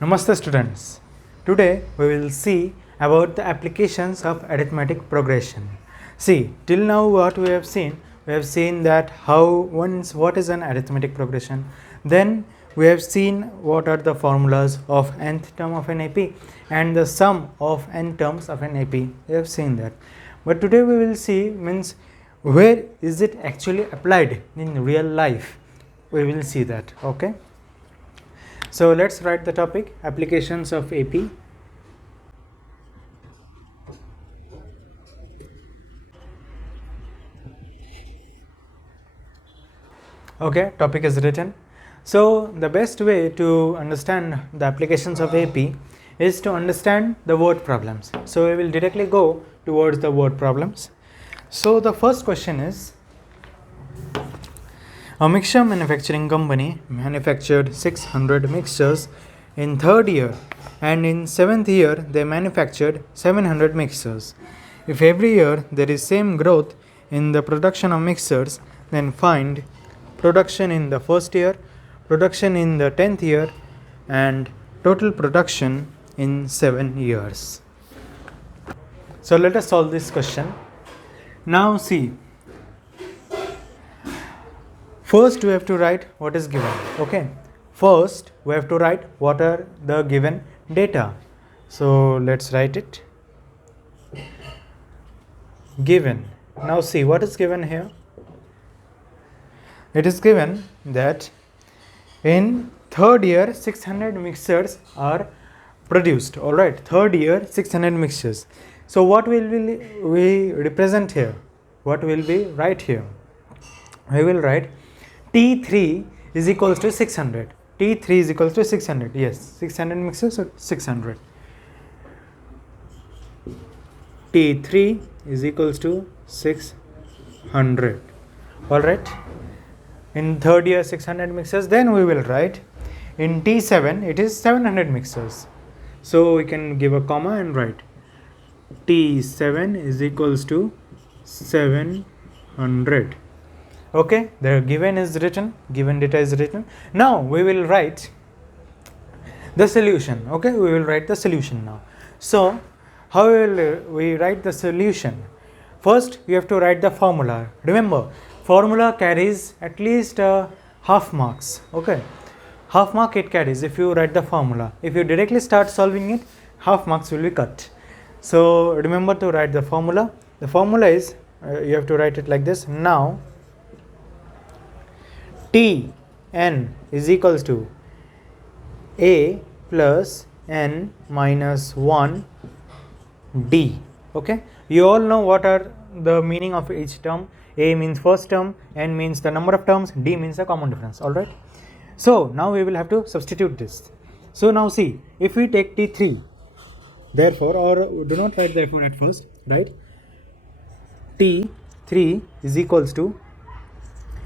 Namaste students. Today we will see about the applications of arithmetic progression. See, till now what we have seen that what is an arithmetic progression. Then we have seen what are the formulas of nth term of an AP and the sum of n terms of an AP. We have seen that. But today we will see means where is it actually applied in real life. We will see that. Okay. So let's write the topic applications of AP. Okay, topic is written. So the best way to understand the applications of AP is to understand the word problems. So we will directly go towards the word problems. So the first question is, a mixture manufacturing company manufactured 600 mixtures in third year, and in seventh year they manufactured 700 mixtures. If every year there is same growth in the production of mixtures, then find production in the first year, production in the 10th year, and total production in 7 years. So let us solve this question. Now see, first we have to write what is given. Okay, first we have to write what are the given data. So let's write it. Given. Now see what is given here. It is given that in third year 600 mixtures are produced. Alright, third year 600 mixtures. So what will we represent here? What will we write here? We will write T3 is equals to 600. T3 is equals to 600. Yes, 600 mixtures, so 600. T3 is equals to 600. Alright. In third year 600 mixtures, then we will write in T7 it is 700 mixtures. So we can give a comma and write T7 is equals to 700. Okay, the given is written, given data is written. Now we will write the solution. Okay, we will write the solution now. So how will we write the solution? First we have to write the formula. Remember, formula carries at least half marks. Okay, half mark it carries if you write the formula. If you directly start solving it, half marks will be cut. So remember to write the formula. The formula is you have to write it like this. Now T n is equals to a plus n minus 1 d. Okay, you all know what are the meaning of each term. A means first term, n means the number of terms, d means the common difference. All right, so now we will have to substitute this. So now see, if we take T3, therefore, or do not write therefore at first, right? T3 is equals to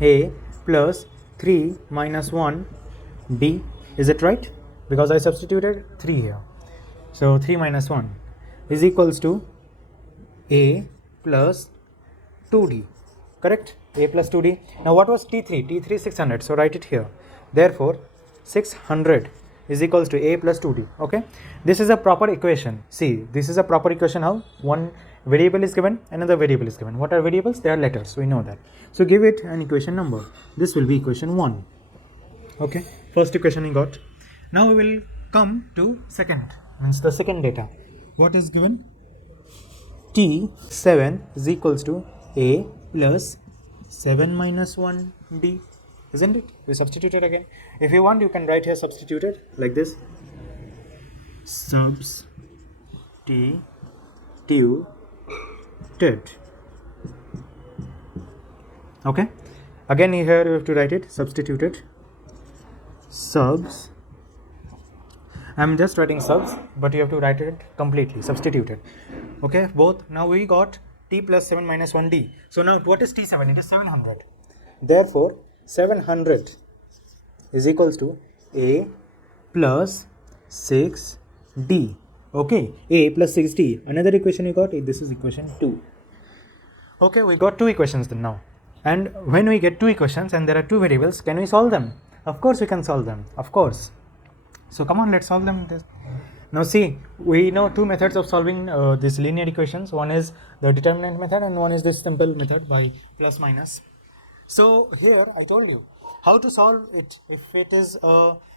a plus 3 minus 1 d. Is it right? Because I substituted 3 here. So 3 minus 1 is equals to a plus 2d. Correct? A plus 2d. Now what was T3? T3 600. So write it here. Therefore 600 is equals to a plus 2d. Okay, this is a proper equation. See, this is a proper equation. How one variable is given, another variable is given. What are variables? They are letters, we know that. So give it an equation number. This will be equation 1. Okay, first equation we got. Now we will come to second, means the second data. What is given? T7 is equals to a plus 7 minus 1 d. Isn't it? We substituted again. If you want, you can write here substituted like this. Substituted. Okay. Again here you have to write it substituted. Subs. I am just writing subs, but you have to write it completely. Substituted. Okay. Both. Now we got t plus 7 minus 1 d. So now what is T7? It is 700. Therefore 700 is equals to a plus 6d. Okay, a plus 6d. Another equation you got, this is equation 2. Okay, we got two equations then now. And when we get two equations and there are two variables, can we solve them? Of course we can solve them. Of course. So come on, let's solve them. Now see, we know two methods of solving these linear equations. One is the determinant method and one is this simple method by plus minus. So here I told you how to solve it. If it is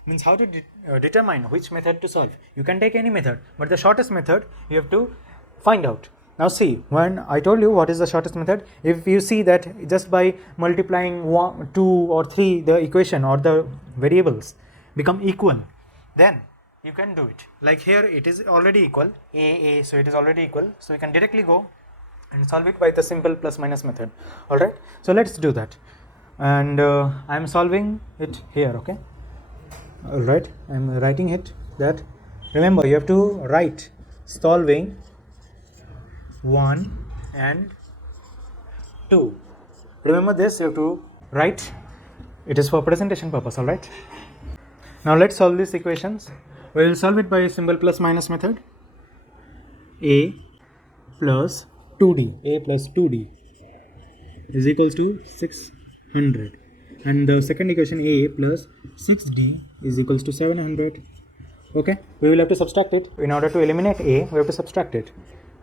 means how to determine which method to solve. You can take any method, but the shortest method you have to find out. Now see, when I told you what is the shortest method, if you see that just by multiplying 1, 2 or 3, the equation or the variables become equal, then you can do it. Like here it is already equal, a, so it is already equal, so you can directly go and solve it by the simple plus minus method. Alright, so let's do that. And I am solving it here, okay. Alright, I am writing it that, remember you have to write solving 1 and 2. Remember this, you have to write, it is for presentation purpose. Alright, now let's solve these equations. We will solve it by a simple plus minus method. A plus 2d, a plus 2d is equals to 600, and the second equation a plus 6d is equals to 700. Okay, we will have to subtract it. In order to eliminate a, we have to subtract it.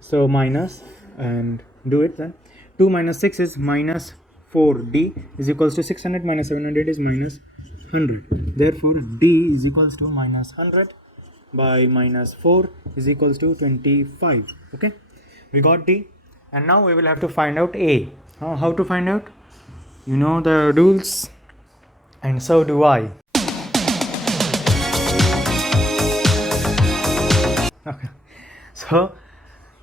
So minus, and do it then. 2 minus 6 is minus 4d is equals to 600 minus 700 is minus 100. Therefore d is equals to minus 100 by minus 4 is equals to 25. Okay, we got d, and now we will have to find out a. How to find out? You know the rules, and so do I. Okay, so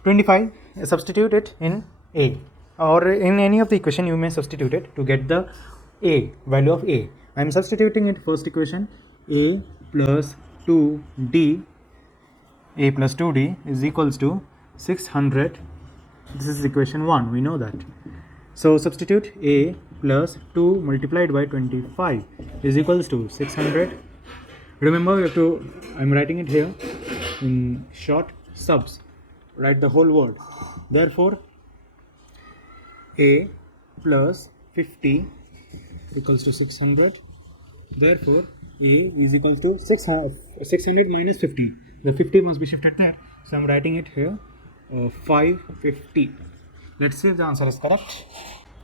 25, substitute it in a, or in any of the equation you may substitute it to get the a value of a. I am substituting it first equation, a plus 2d, a plus 2d is equals to 600. This is equation 1, we know that. So substitute a plus 2 multiplied by 25 is equals to 600. Remember, you have to, I am writing it here in short subs, write the whole word. Therefore a plus 50 equals to 600. Therefore a is equals to 600 minus 50. The 50 must be shifted there, so I am writing it here, 550. Let's see if the answer is correct.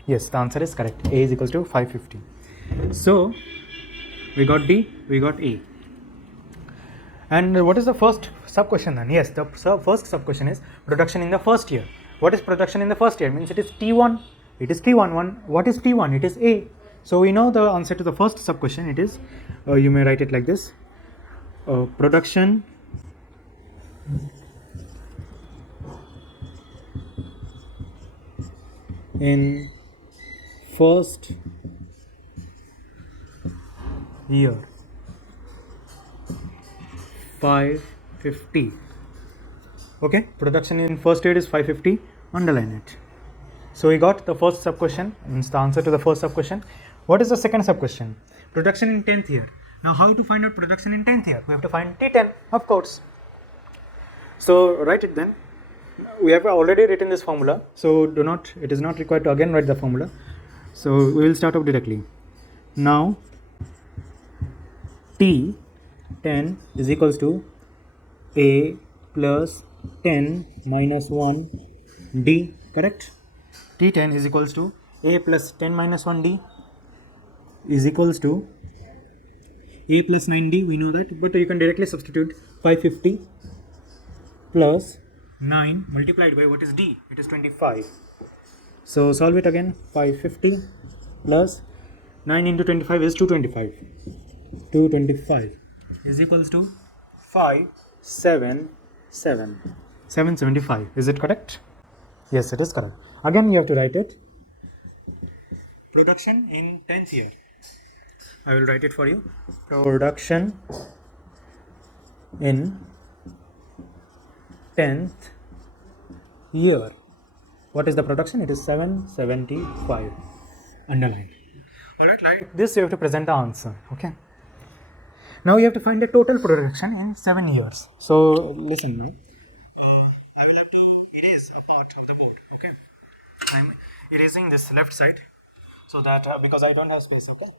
Yes, the answer is correct. A is equals to 550. So we got D, we got A. And what is the first sub question then? Yes, the first sub question is production in the first year. What is production in the first year? Means it is T1. It is T1. What is T1? It is A. So we know the answer to the first sub question. It is, you may write it like this, production in first year 550. Okay, production in first year is 550. Underline it. So we got the first sub question, means the answer to the first sub question. What is the second sub question? Production in 10th year. Now how to find out production in 10th year? We have to find T10, of course. So write it then. We have already written this formula, so it is not required to again write the formula. So we will start off directly. Now T10 is equals to A plus 10 minus 1 D, correct? T10 is equals to A plus 10 minus 1 D is equals to A plus 9D, we know that, but you can directly substitute 550 plus 9 multiplied by what is D? It is 25. So solve it again. 550 plus 9 into 25 is 225. 225 is equals to 775. Is it correct? Yes, it is correct. Again you have to write it. Production in 10th year. I will write it for you. Production in 10th year. What is the production? It is 775. Underline. Alright, like this you have to present the answer. Okay. Now you have to find the total production in 7 years. So listen, I will have to erase a part of the board. Okay. I am erasing this left side so that because I don't have space. Okay.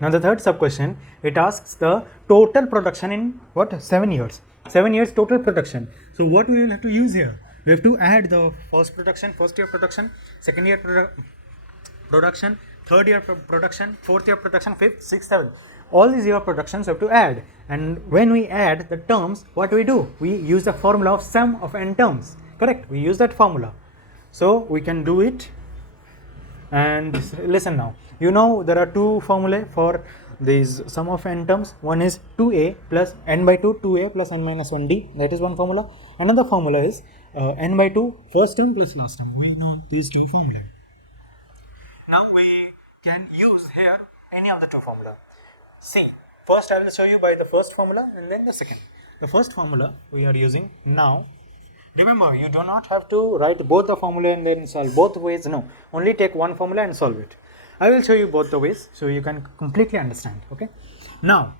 Now the third sub question, it asks the total production in what? 7 years. 7 years total production. So what we will have to use here? We have to add the first year production, second year production, third year production, fourth year production, fifth, sixth, seventh. All these year productions have to add. And when we add the terms, what do? We use the formula of sum of n terms. Correct? We use that formula. So we can do it. And listen now. You know there are two formulae for these sum of n terms. One is 2a plus n by 2, 2a plus n minus 1d. That is one formula. Another formula is n by 2 first term plus last term. We know these two formulae. Now we can use here any of the two formula. See, first I will show you by the first formula and then the second. The first formula we are using now. Remember, you do not have to write both the formula and then solve both ways. No, only take one formula and solve it. I will show you both the ways so you can completely understand. Okay. Now,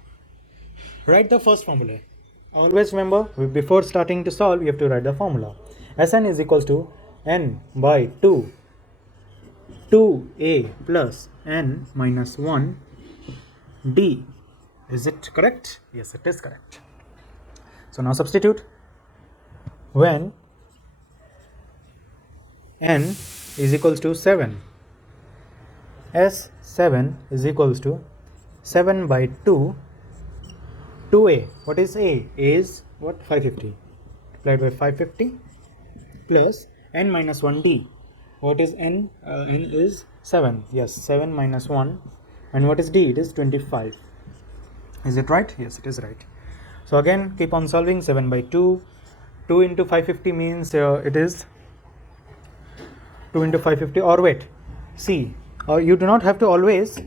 write the first formula. Always remember, before starting to solve, you have to write the formula. Sn is equals to n by 2, 2a plus n minus 1 d. Is it correct? Yes, it is correct. So now substitute. When n is equals to 7, S7 is equals to 7 by 2, 2a. What is a? A is what? 550. Multiplied by 550 plus n minus 1d. What is n? N is 7. Yes, 7 minus 1. And what is d? It is 25. Is it right? Yes, it is right. So again, keep on solving. 7 by 2. 2 into 550 means it is 2 into 550, or wait, see, you do not have to always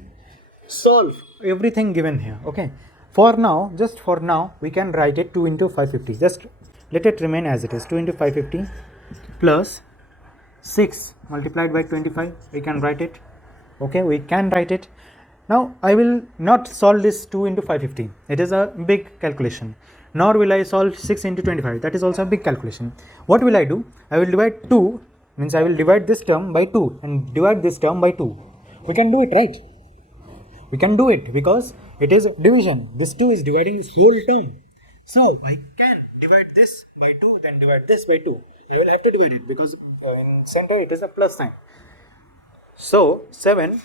solve everything given here. Okay, for now, just for now, we can write it 2 into 550. Just let it remain as it is. 2 into 550 plus 6 multiplied by 25. We can write it. Okay, we can write it. Now I will not solve this 2 into 550. It is a big calculation. Nor will I solve 6 into 25. That is also a big calculation. What will I do? I will divide 2, means I will divide this term by 2 and divide this term by 2. We can do it, right? We can do it because it is division. This 2 is dividing this whole term. So I can divide this by 2, then divide this by 2. You will have to divide it because in center it is a plus sign. So 7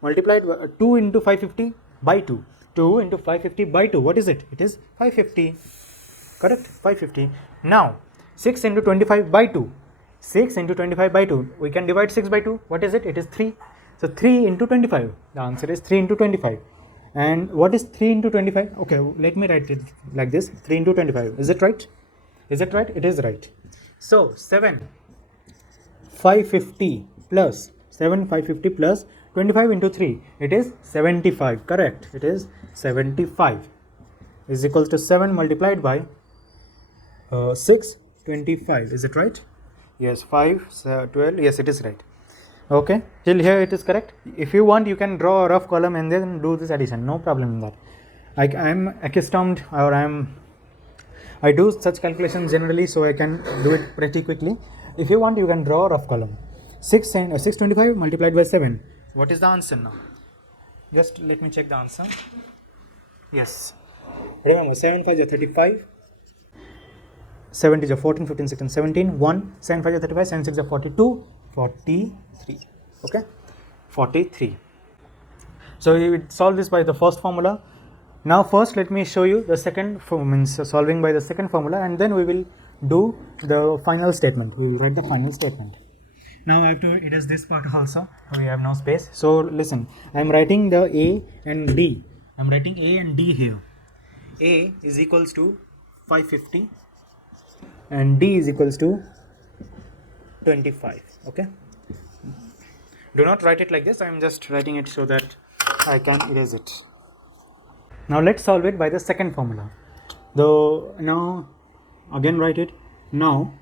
multiplied by 2 into 550 by 2. 2 into 550 by 2. What is it? It is 550. Correct? 550. Now, 6 into 25 by 2. 6 into 25 by 2. We can divide 6 by 2. What is it? It is 3. So, 3 into 25. The answer is 3 into 25. And what is 3 into 25? Okay, let me write it like this. 3 into 25. Is it right? Is it right? It is right. So, 7 550 plus 7 550 plus 25 into 3, it is 75. Correct? It is 75 is equals to 7 multiplied by 6, 25. Is it right? Yes, 5, 12. Yes, it is right. Okay, till here it is correct. If you want, you can draw a rough column and then do this addition. No problem in that. I am accustomed, or I do such calculations generally, so I can do it pretty quickly. If you want, you can draw a rough column. 625 multiplied by 7. What is the answer now? Just let me check the answer. Yes. Remember, 7 5 is 35. 7 is 14, 15, 16, 17. 1. 7 5 is 35. 7 6 is 42. 43. Okay? 43. So we will solve this by the first formula. Now first let me show you the second means solving by the second formula, and then we will do the final statement. We will write the final statement. Now I have to erase this part also. We have no space. So listen, I am writing the A and D. I am writing A and D here. A is equals to 550 and D is equals to 25. Okay. Do not write it like this. I am just writing it so that I can erase it. Now let's solve it by the second formula. Now again write it. Now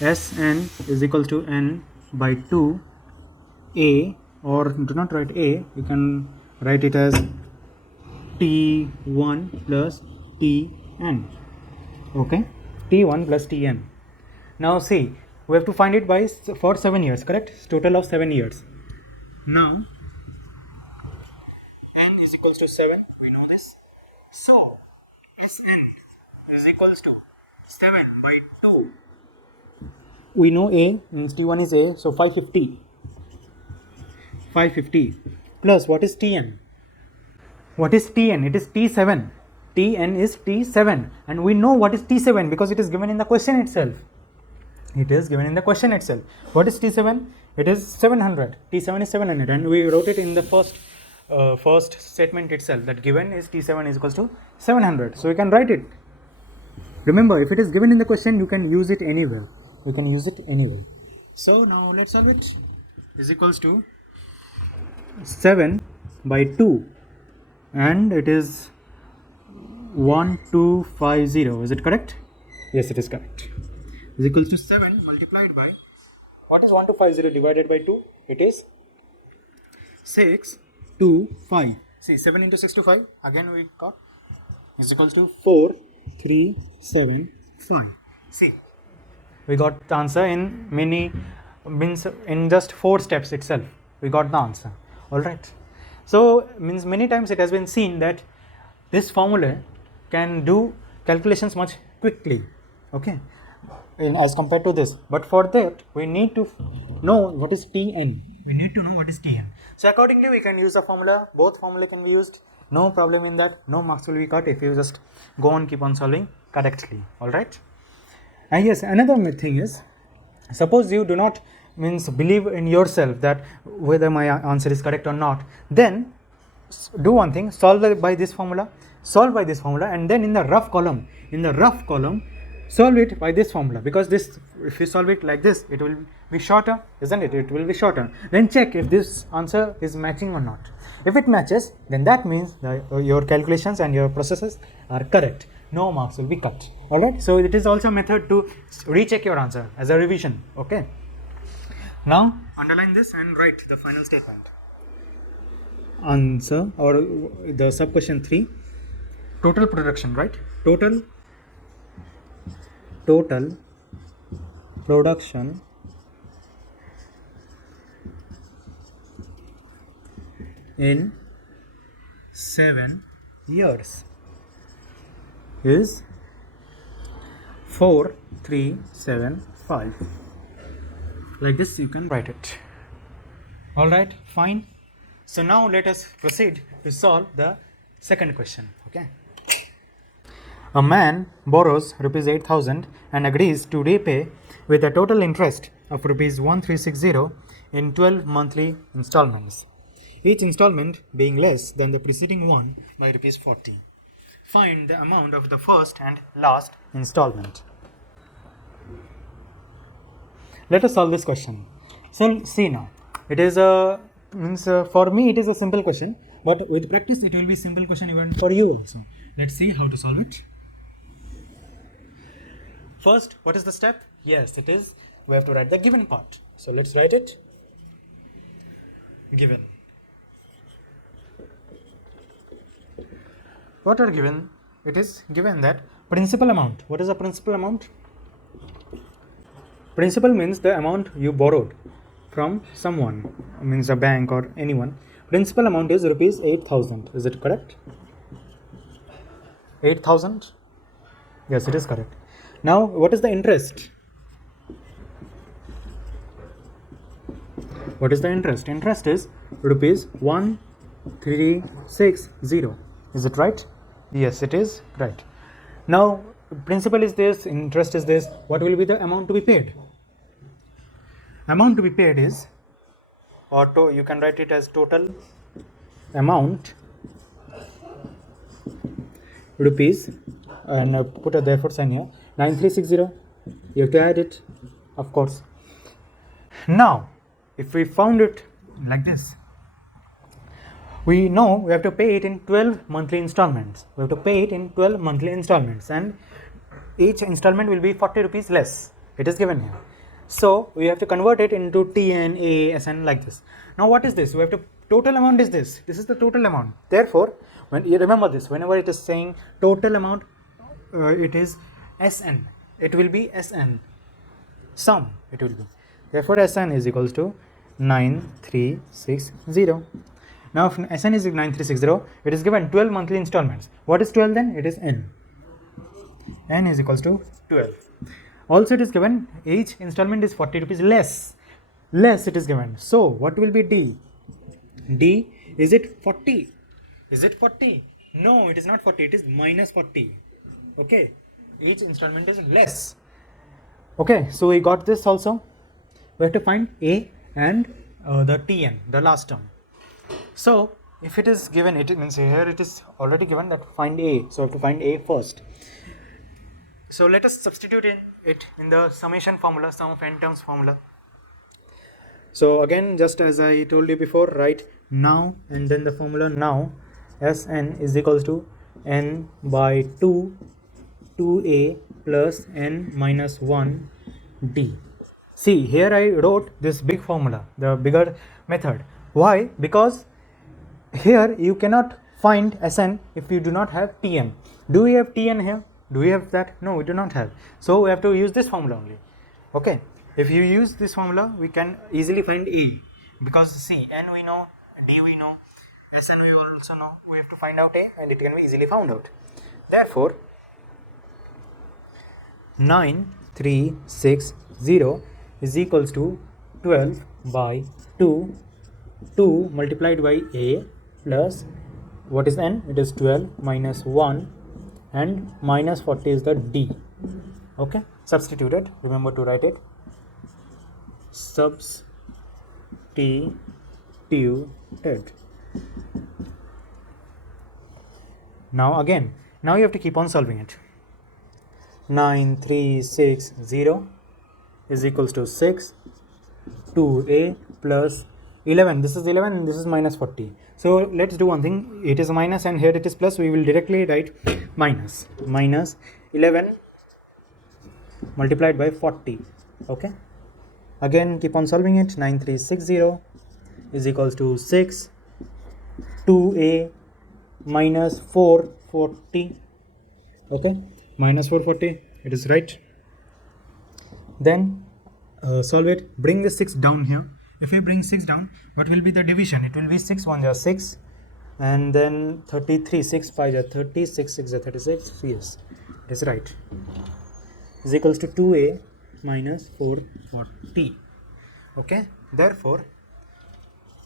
Sn is equals to n by 2 a, or do not write a, you can write it as t1 plus tn. Okay, t1 plus tn. Now see, we have to find it for 7 years, correct? Total of 7 years. Now equals to 7. We know this. So Sn is equals to 7 by 2. We know A means T1 is A, so 550. 550 plus what is Tn? What is Tn? It is T7. Tn is T7, and we know what is T7 because it is given in the question itself. It is given in the question itself. What is T7? It is 700. T7 is 700, and we wrote it in the first statement itself that given is T7 is equals to 700. So we can write it. Remember, if it is given in the question, you can use it anywhere. You can use it anywhere. So now let's solve it. Is equals to 7 by 2, and it is 1250. Is it correct? Yes, it is correct. Is equals to 7 multiplied by, what is 1250 divided by 2? It is 625. See, 7 into 6 to 5, again we got, is equals to 4375. See, we got the answer in in just 4 steps itself. We got the answer. Alright. So means many times it has been seen that this formula can do calculations much quickly. Okay. As compared to this, but for that we need to know what is Tn. We need to know what is Tn. So accordingly we can use the formula. Both formula can be used. No problem in that. No marks will be cut if you just go on keep on solving correctly. All right. And yes, another thing is, suppose you do not believe in yourself that whether my answer is correct or not, then do one thing: solve by this formula, and then in the rough column, solve it by this formula, because this, if you solve it like this, it will be shorter, isn't it? It will be shorter. Then check if this answer is matching or not. If it matches, then that means that your calculations and your processes are correct. No marks will be cut. Alright, so it is also a method to recheck your answer as a revision. Okay. Now underline this and write the final statement. Answer, or the sub question 3, total production, right? Total production in 7 years is 4375. Like this you can write it. Alright, fine. So now let us proceed to solve the second question. Okay. A man borrows rupees 8,000 and agrees to repay with a total interest of rupees 1360 in 12 monthly installments, each installment being less than the preceding one by rupees 40. Find the amount of the first and last installment. Let us solve this question. So see now, it is a for me it is a simple question, but with practice it will be simple question even for you also. Let's see how to solve it. First, what is the step? Yes, it is, we have to write the given part. So let's write it. Given. What are given? It is given that principal amount. What is the principal amount? Principal means the amount you borrowed from someone, means a bank or anyone. Principal amount is rupees 8,000. Is it correct? 8,000? Yes, it is correct. Now, what is the interest? What is the interest? Interest is rupees 1360. Is it right? Yes, it is right. Now, principal is this, interest is this. What will be the amount to be paid? Amount to be paid is, or you can write it as total amount rupees, and put a therefore sign here, 9360. You have to add it, of course. Now, if we found it like this, we know we have to pay it in 12 monthly installments. We have to pay it in 12 monthly installments, and each installment will be 40 rupees less. It is given here. So we have to convert it into TN, A, SN like this. Now what is this? We have to, total amount is this. This is the total amount. Therefore, when you remember this, whenever it is saying total amount, it is SN. It will be SN. Sum it will be. Therefore, SN is equals to 9360. Now if Sn is 9360, it is given 12 monthly installments. What is 12 then? It is n. N is equals to 12. Also it is given each installment is 40 rupees less. Less it is given. So what will be D? D, is it 40? Is it 40? No, it is not 40. It is minus 40. Okay. Each installment is less. Okay. So we got this also. We have to find A and the Tn, the last term. So if it is given, it means here it is already given that find A. So we have to find A first. So let us substitute it in the summation formula, sum of n terms formula. So again, just as I told you before, write now and then the formula now. Sn is equals to n by 2a plus n minus 1 d. See, here I wrote this big formula, the bigger method. Why? Because here you cannot find Sn if you do not have Tn. Do we have Tn here? Do we have that? No, we do not have. So we have to use this formula only. Okay. If you use this formula, we can easily find A. Because see, n we know, D we know, Sn we also know. We have to find out A and it can be easily found out. Therefore, 9360 is equals to 12 by 2 multiplied by A plus, what is n? It is 12 minus 1 and minus 40 is the D. Okay, substituted. Remember to write it. Substituted. Now again, now you have to keep on solving it. 9360 is equals to 6, 2a plus 11. This is 11 and this is minus 40. So let's do one thing. It is minus and here it is plus. We will directly write minus 11 multiplied by 40. Okay. Again, keep on solving it. 9360 is equals to 6, 2a minus 440. Okay. Minus 440. It is right. Then solve it. Bring the 6 down here. If we bring 6 down, what will be the division? It will be 6 1 is 6 and then 33, 6 5 is 30, 6 6 is 36. Yes, it is right. Is equals to 2a minus 440. Okay, therefore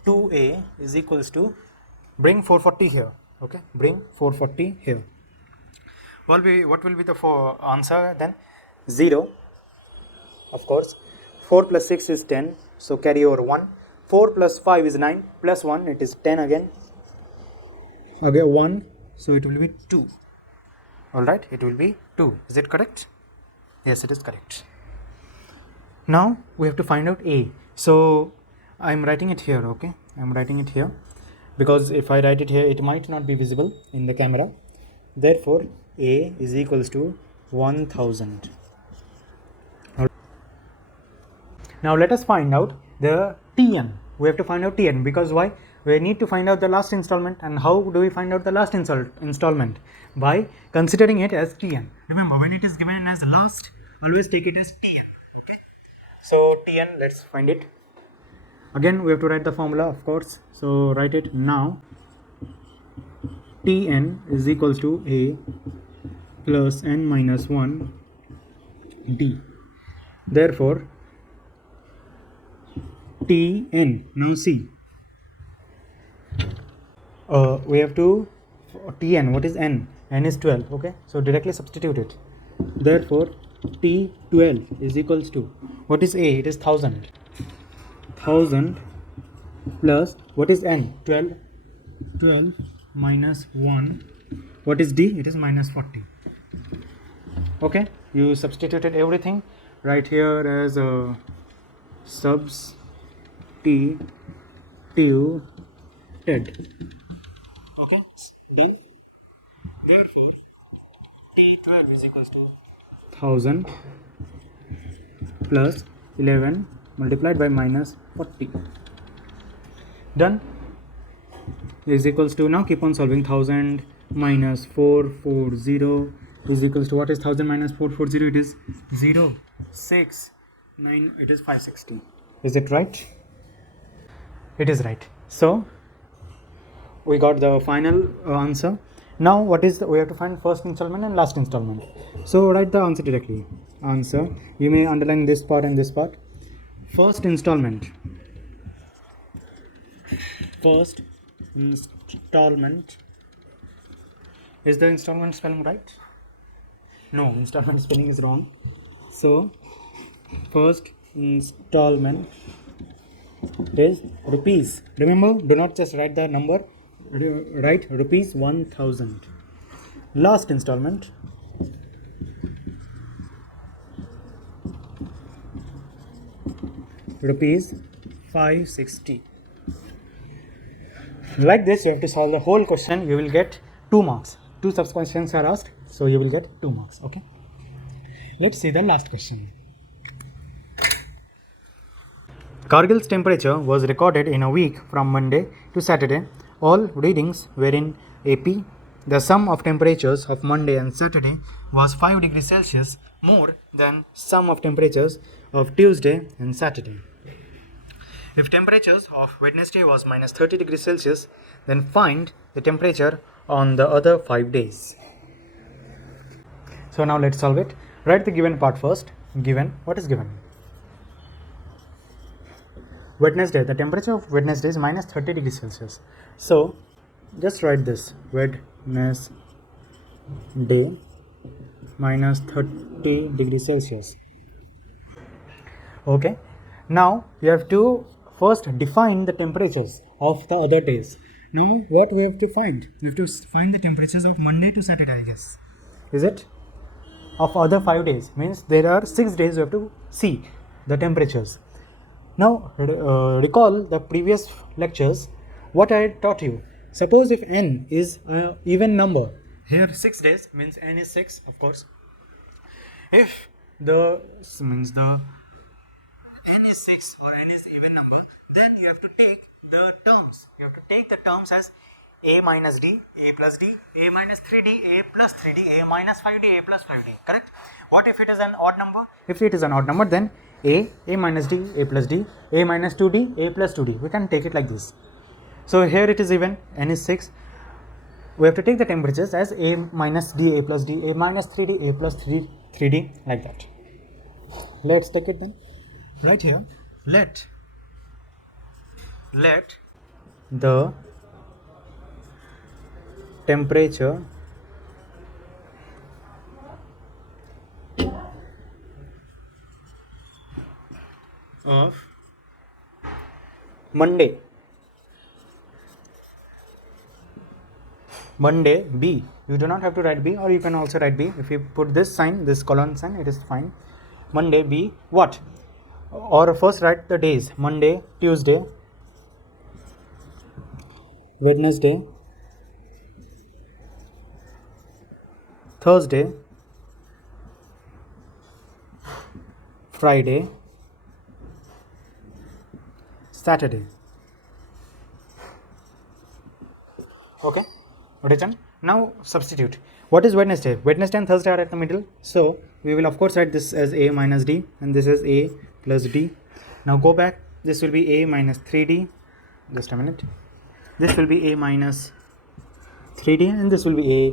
2a is equals to, bring 440 here. Okay, bring 440 here. What will be the answer then? 0, of course. 4 plus 6 is 10, so carry over 1. 4 plus 5 is 9, plus 1, it is 10 again. Okay, 1, so it will be 2. Alright, it will be 2. Is it correct? Yes, it is correct. Now we have to find out A. So I am writing it here, okay? I am writing it here because if I write it here, it might not be visible in the camera. Therefore, A is equals to 1000. Now let us find out the Tn. We have to find out Tn because why? We need to find out the last installment. And how do we find out the last installment? By considering it as Tn. Remember, when it is given as last, always take it as Tn. Okay? So Tn, let's find it. Again, we have to write the formula, of course. So write it now. Tn is equals to A plus n minus 1 D. Therefore, Tn. Now see, we have to Tn. What is n? N is 12. Okay, so directly substitute it. Therefore, T12 is equals to, what is A? It is 1000. 1000 plus, what is n? 12. 12 minus 1. What is D? It is minus 40. Okay, you substituted everything right here as a substituted. Okay, then therefore T12 is equals to 1000 plus 11 multiplied by minus 40. Done. Is equals to, now keep on solving. 1000 minus 440 is equals to, what is 1000 minus 440? It is 0, 6, 9, it is 560. Is it right? It is right. So we got the final answer. Now what is we have to find first installment and last installment. So write the answer directly. Answer, you may underline this part and this part. First installment. First installment. Is the installment spelling right? No, installment spelling is wrong. So first installment is rupees. Remember, do not just write the number, write rupees 1000. Last installment rupees 560. Like this, you have to solve the whole question. You will get 2 marks. 2 sub questions are asked, so you will get 2 marks. Okay. Let's see the last question. Kargil's temperature was recorded in a week from Monday to Saturday. All readings were in AP. The sum of temperatures of Monday and Saturday was 5 degrees Celsius more than sum of temperatures of Tuesday and Saturday. If temperatures of Wednesday was minus 30 degrees Celsius, then find the temperature on the other 5 days. So now let's solve it. Write the given part first. Given, what is given? Wednesday, the temperature of Wednesday is minus 30 degrees Celsius. So just write this, Wednesday minus 30 degrees Celsius. Okay, now you have to first define the temperatures of the other days. Now what we have to find? We have to find the temperatures of Monday to Saturday, I guess. Is it? Of other 5 days. Means there are 6 days we have to see the temperatures. Now recall the previous lectures, what I taught you. Suppose if n is an even number, here 6 days means n is 6, of course. If the means the n is 6 or n is even number, then you have to take the terms. You have to take the terms as a minus d, a plus d, a minus 3d, a plus 3d, a minus 5d, a plus 5d. Correct? What if it is an odd number? If it is an odd number, then a minus d, a plus d, a minus 2d, a plus 2d. We can take it like this. So here it is even, n is 6. We have to take the temperatures as a minus d, a plus d, a minus 3d, a plus 3d, like that. Let's take it then. Right here, let the temperature of Monday B. You do not have to write B, or you can also write B. If you put this sign, this colon sign, it is fine. Monday B what? Or first write the days. Monday, Tuesday, Wednesday, Thursday, Friday, Saturday. Okay, written. Now substitute. What is Wednesday? Wednesday and Thursday are at the middle, so we will of course write this as a minus d, and this is a plus d. Now go back. This will be a minus 3d. Just a minute. This will be a minus 3d, and this will be a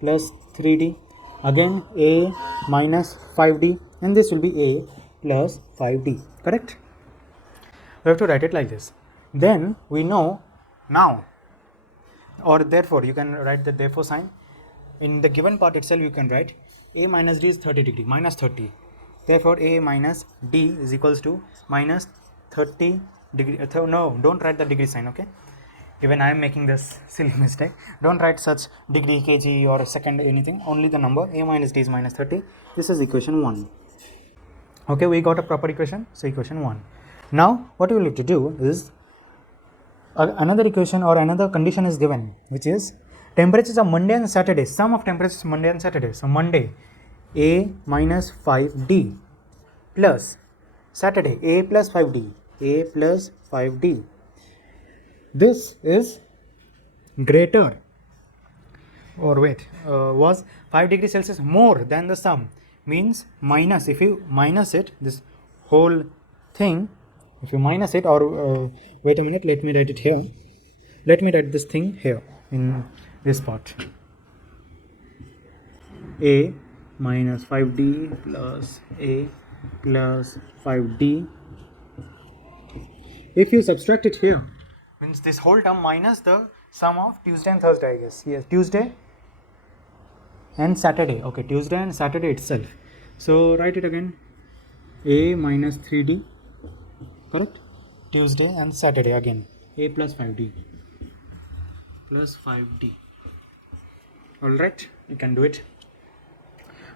plus 3d. Again a minus 5d, and this will be a plus 5d. Correct? We have to write it like this. Then we know now, or therefore you can write the therefore sign. In the given part itself you can write a minus d is 30 degree, minus 30. Therefore a minus d is equals to minus 30 degree. No, don't write the degree sign, okay? Even I am making this silly mistake. Don't write such degree, kg or second, anything. Only the number. A minus d is minus 30. This is equation 1. Okay, we got a proper equation. So equation 1. Now what we will need to do is another equation or another condition is given, which is temperatures of Monday and Saturday. Sum of temperatures Monday and Saturday. So Monday a minus 5d plus Saturday a plus 5d, a plus 5d. This is greater, or wait, was 5 degrees Celsius more than the sum, means minus. If you minus it, this whole thing, if you minus it, or wait a minute, let me write it here. Let me write this thing here in this part. A minus 5d plus a plus 5d. If you subtract it here, means this whole term minus the sum of Tuesday and Thursday, I guess. Yes, Tuesday and Saturday. Okay, Tuesday and Saturday itself. So write it again. A minus 3d, correct? Tuesday and Saturday again. A plus 5d plus 5d. Alright, you can do it.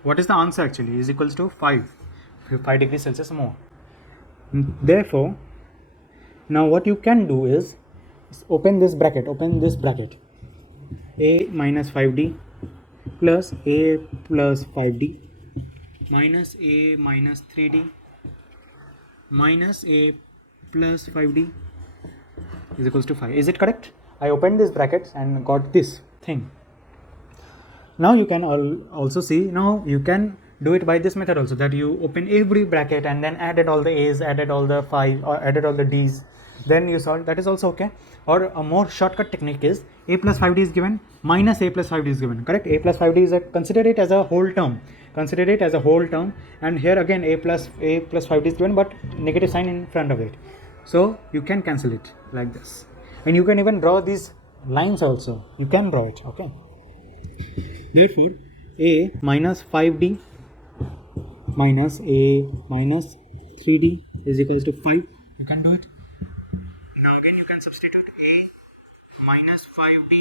What is the answer actually? Is equals to 5 degrees Celsius more. Therefore, now what you can do is open this bracket, a minus 5d plus a plus 5d minus a minus 3d minus a plus 5d is equals to 5. Is it correct? I opened this bracket and got this thing. Now you can also see, now you can do it by this method also, that you open every bracket and then added all the a's, added all the 5 or added all the d's, then you solve. That is also okay. Or a more shortcut technique is a plus 5d is given minus a plus 5d is given, correct? A plus 5d is consider it as a whole term, and here again a plus 5d is given but negative sign in front of it, so you can cancel it like this. And you can even draw these lines also, you can draw it, okay? Therefore, a minus 5d minus a minus 3d is equals to 5. You can do it. Now again you can substitute a minus 5d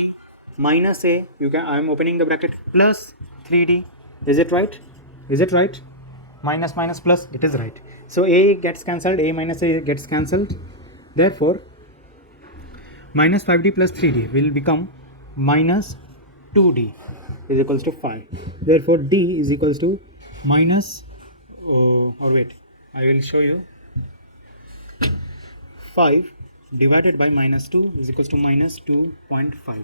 minus a, I am opening the bracket, plus 3d. Is it right? Minus minus plus, it is right. So a gets cancelled, a minus a gets cancelled. Therefore, minus 5d plus 3d will become minus 2d is equals to 5. Therefore, d is equals to minus, I will show you. 5 divided by minus 2 is equals to minus 2.5.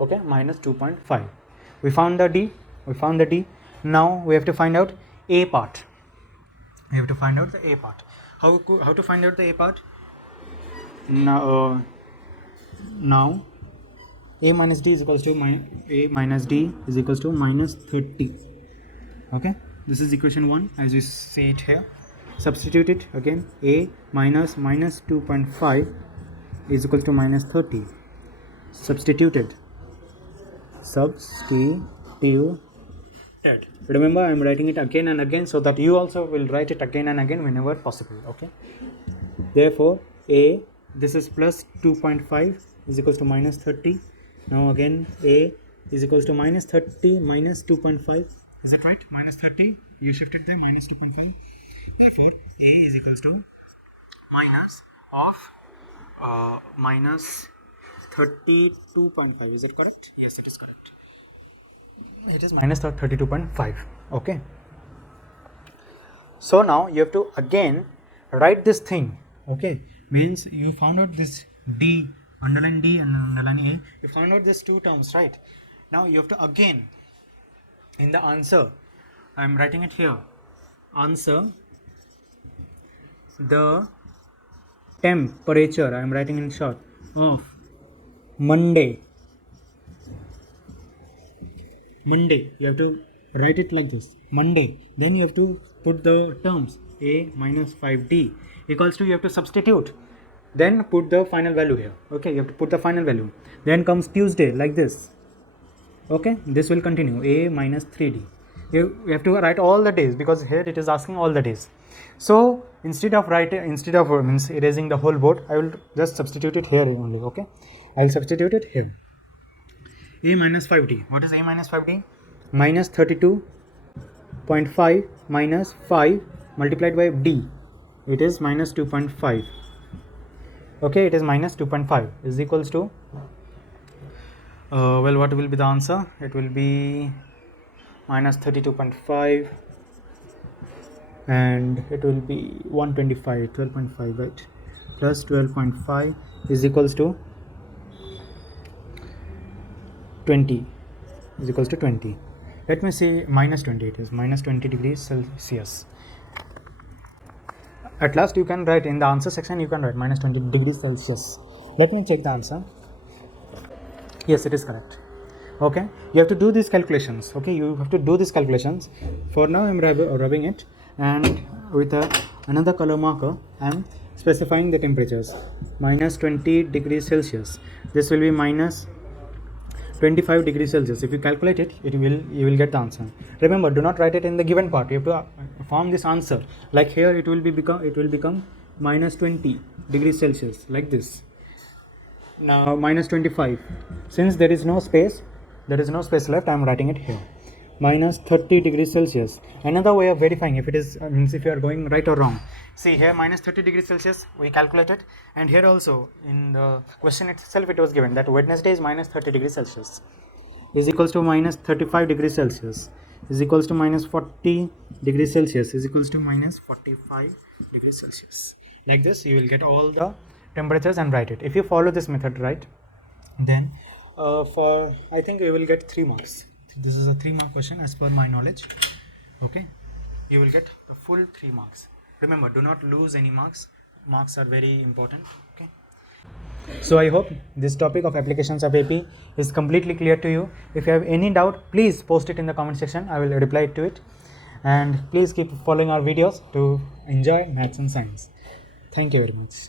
Okay, minus 2.5. We found the d. Now we have to find out a part. How to find out the a part? Now a minus d is equals to minus 30. Okay, this is equation 1 as you see it here. Substitute it again. A minus 2.5 is equals to minus 30. Substituted. Remember, I am writing it again and again so that you also will write it again and again whenever possible. Okay. Therefore, a, this is plus 2.5 is equals to minus 30. Now again a is equals to minus 30 minus 2.5. Is that right? Minus 30. You shifted there, minus 2.5. Therefore, a is equals to minus 32.5. Is it correct? Yes, it is correct. It is minus 32.5. Okay. So now you have to again write this thing. Okay. Means you found out this d, underline d and underline a. You found out these two terms, right? Now you have to again, in the answer, I am writing it here. Answer, the temperature, I am writing in short, of Monday. You have to write it like this. Monday. Then you have to put the terms a minus 5d equals to, you have to substitute. Then put the final value here. Okay, you have to put the final value. Then comes Tuesday like this. Okay, this will continue. A minus 3d. You have to write all the days because here it is asking all the days. So instead of erasing the whole board, I will just substitute it here only. Okay, I will substitute it here. A minus 5d. What is a minus 5d? Minus 32.5 minus 5 multiplied by d. It is minus 2.5. Okay, it is minus 2.5 is equals to, well, what will be the answer? It will be minus 32.5 and it will be 125, 12.5, right? Plus 12.5 is equals to 20 is equals to 20. Let me see, minus 20, it is minus 20 degrees Celsius. At last you can write in the answer section, you can write minus 20 degrees Celsius. Let me check the answer. Yes, it is correct. Okay, you have to do these calculations. Okay, you have to do these calculations. For now I'm rubbing it, and with another color marker I'm specifying the temperatures. Minus 20 degrees Celsius, this will be minus 25 degrees Celsius. If you calculate it, you will get the answer. Remember, do not write it in the given part. You have to form this answer. Like here, it will become minus 20 degrees Celsius, like this. Now minus 25. Since there is no space left, I am writing it here. Minus 30 degrees Celsius. Another way of verifying if it is means if you are going right or wrong. See here, minus 30 degrees Celsius we calculated, and here also in the question itself it was given that Wednesday is minus 30 degrees Celsius is equals to minus 35 degrees Celsius is equals to minus 40 degrees Celsius is equals to minus 45 degrees Celsius. Like this, you will get all the temperatures and write it. If you follow this method right, then for I think you will get 3 marks. This is a 3-mark question as per my knowledge. Okay, you will get the full 3 marks. Remember, do not lose any marks. Marks are very important. Okay, so I hope this topic of applications of AP is completely clear to you. If you have any doubt, please post it in the comment section. I will reply to it, and please keep following our videos to enjoy maths and science. Thank you very much.